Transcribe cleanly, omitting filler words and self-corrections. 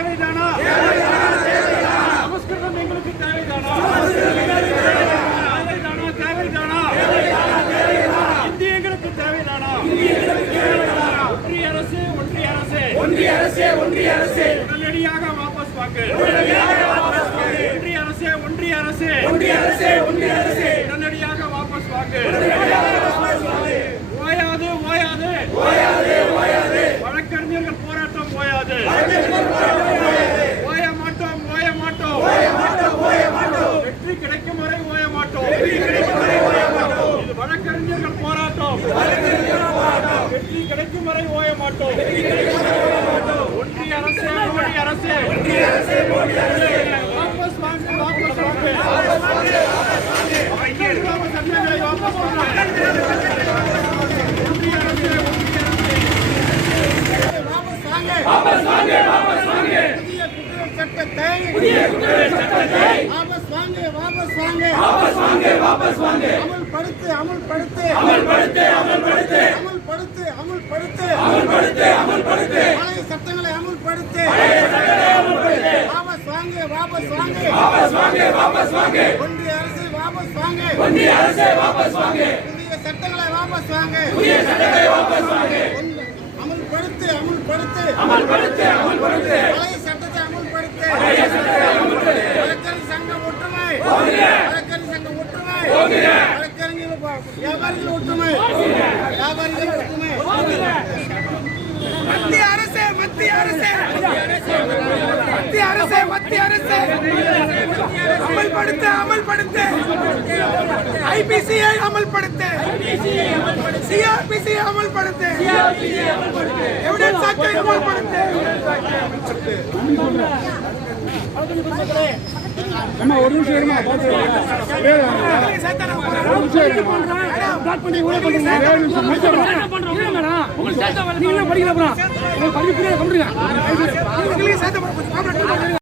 தேவைதானா? சமஸ்கிருதம் எங்களுக்கு தேவைதானா? தேவைதானா? இந்தி எங்களுக்கு தேவைதானா? ஒன்றிய அரசு உடனடியாக வாபஸ் வாங்கு. ஒன்றிய அரசு உடனடியாக வாபஸ் வாங்கு. ஓயாது வழக்கறிஞர்கள் போராட்டம் ஓயாது. ஓய மாட்டோம். வெற்றி கிடைக்கும் வரை ஓய மாட்டோம். இது வழக்கறிஞர்கள் போராட்டம். வெற்றி கிடைக்கும் வரை ஓய மாட்டோம். ஒன்றிய அரசு வாபஸ் வாங்கு. சட்டங்களை வாபஸ் வாங்கு. புதிய குற்றவியல் சட்டத்தை வாபஸ் வாங்கு. அமல்படுத்து. பழைய சட்டங்களை அமல்படுத்து. வாபஸ் வாங்கு. ஒன்றிய அரசு வாபஸ் வாங்கு. புதிய சட்டங்களை வாபஸ் வாங்கு. அமல்படுத்து. பழைய சட்டத்தை அமல்படுத்து. வழக்கறிஞர் சங்க ஒற்றுமை. வியாபாரிகள் ஒற்றுமை. மத்திய அரசு அமல்படுத்து. ஐபிசிஐ அமல்படுத்து. சிஆர்பிசி அமல்படுத்து. எவிடன்ஸ் ஆக்டை அமல்படுத்து. அம்மா ஒரு நிமிஷம் இருமா. படிக்கல